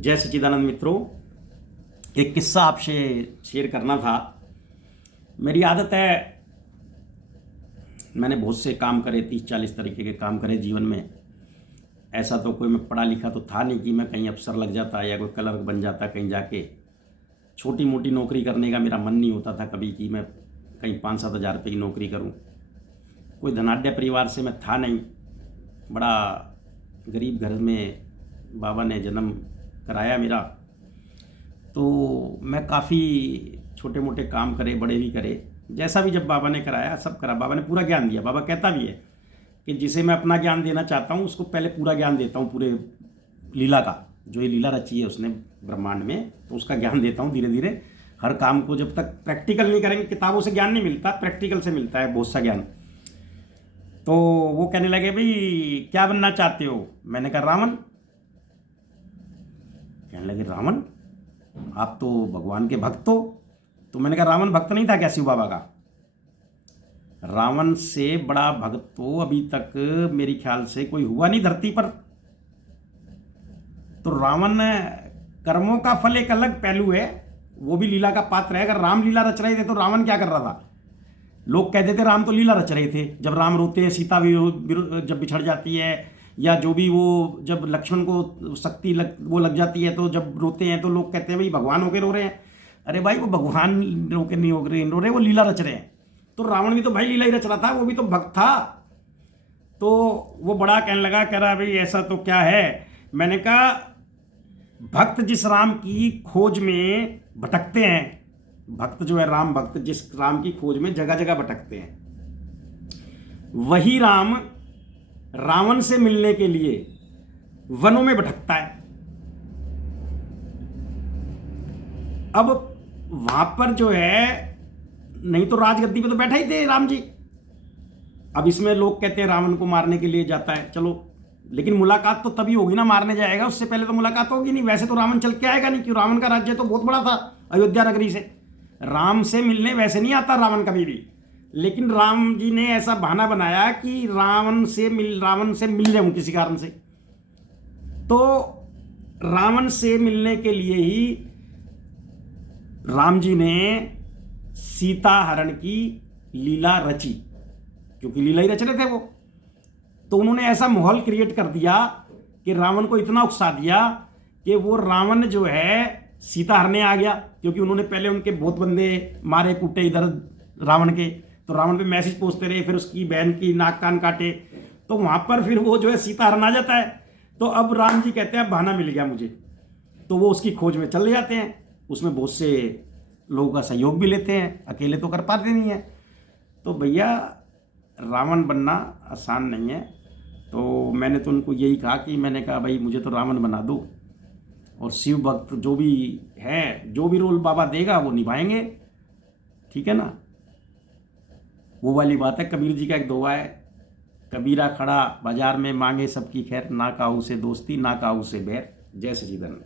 जय सच्चिदानंद मित्रों, एक किस्सा आपसे शेयर करना था। मेरी आदत है, मैंने बहुत से काम करे, 30-40 तरीके के काम करे जीवन में। ऐसा तो कोई मैं पढ़ा लिखा तो था नहीं कि मैं कहीं अफसर लग जाता या कोई क्लर्क बन जाता कहीं जाके। छोटी मोटी नौकरी करने का मेरा मन नहीं होता था कभी कि मैं कहीं 5-7 हज़ार रुपये की नौकरी करूं। कोई धनाढ्य परिवार से मैं था नहीं, बड़ा गरीब घर में बाबा ने जन्म कराया मेरा। तो मैं काफ़ी छोटे मोटे काम करे, बड़े भी करे, जैसा भी जब बाबा ने कराया सब करा। बाबा ने पूरा ज्ञान दिया। बाबा कहता भी है कि जिसे मैं अपना ज्ञान देना चाहता हूँ उसको पहले पूरा ज्ञान देता हूँ, पूरे लीला का, जो ये लीला रची है उसने ब्रह्मांड में, तो उसका ज्ञान देता हूँ धीरे धीरे। हर काम को जब तक प्रैक्टिकल नहीं करेंगे, किताबों से ज्ञान नहीं मिलता, प्रैक्टिकल से मिलता है बहुत सा ज्ञान। तो वो कहने लगे, भाई क्या बनना चाहते हो? मैंने कहा रावण। कहने लगे रावण, आप तो भगवान के भक्त हो। तो मैंने कहा रावण भक्त नहीं था क्या शिव बाबा का? रावण से बड़ा भक्त तो अभी तक मेरी ख्याल से कोई हुआ नहीं धरती पर। तो रावण कर्मों का फल एक अलग पहलू है, वो भी लीला का पात्र है। अगर राम लीला रच रहे थे तो रावण क्या कर रहा था? लोग कहते थे राम तो लीला रच रहे थे। जब राम रोते हैं, सीता भी जब बिछड़ जाती है, या जो भी वो जब लक्ष्मण को शक्ति वो लग जाती है तो जब रोते हैं तो लोग कहते हैं भाई भगवान होके रो रहे हैं। अरे भाई वो भगवान रोके नहीं रो रहे, वो लीला रच रहे हैं। तो रावण भी तो भाई लीला ही रच रहा था, वो भी तो भक्त था। तो वो बड़ा कहने लगा, कह रहा भाई ऐसा तो क्या है? मैंने कहा भक्त जिस राम की खोज में भटकते हैं, भक्त जो है राम भक्त जिस राम की खोज में जगह जगह भटकते हैं, वही राम रावण से मिलने के लिए वनों में भटकता है। अब वहां पर जो है, नहीं तो राजगद्दी पे तो बैठा ही थे राम जी। अब इसमें लोग कहते हैं रावण को मारने के लिए जाता है, चलो, लेकिन मुलाकात तो तभी होगी ना, मारने जाएगा, उससे पहले तो मुलाकात होगी नहीं। वैसे तो रावण चल के आएगा नहीं, क्यों? रावण का राज्य तो बहुत बड़ा था, अयोध्या नगरी से। राम से मिलने वैसे नहीं आता रावण कभी भी, लेकिन राम जी ने ऐसा बहाना बनाया कि रावण से मिल जाऊं किसी कारण से। तो रावण से मिलने के लिए ही राम जी ने सीता हरण की लीला रची, क्योंकि लीला ही रच रहे थे वो। तो उन्होंने ऐसा माहौल क्रिएट कर दिया कि रावण को इतना उकसा दिया कि वो रावण जो है सीता हरने आ गया, क्योंकि उन्होंने पहले उनके बहुत बंदे मारे कूटे इधर रावण के। तो रावण पे मैसेज पहुंचते रहे, फिर उसकी बहन की नाक कान काटे, तो वहां पर फिर वो जो है सीता हरण आ जाता है। तो अब राम जी कहते हैं बहाना मिल गया मुझे, तो वो उसकी खोज में चले जाते हैं। उसमें बहुत से लोगों का सहयोग भी लेते हैं, अकेले तो कर पाते नहीं है। तो भैया रावण बनना आसान नहीं है। तो मैंने तो उनको यही कहा कि मैंने कहा भाई मुझे तो रावण बना दो, और शिव भक्त जो भी है, जो भी रोल बाबा देगा वो निभाएंगे, ठीक है ना? वो वाली बात है। कबीर जी का एक दोहा है, कबीरा खड़ा बाजार में मांगे सबकी खैर, ना काहू से दोस्ती ना काहू से बैर। जय सच्चिदानंद।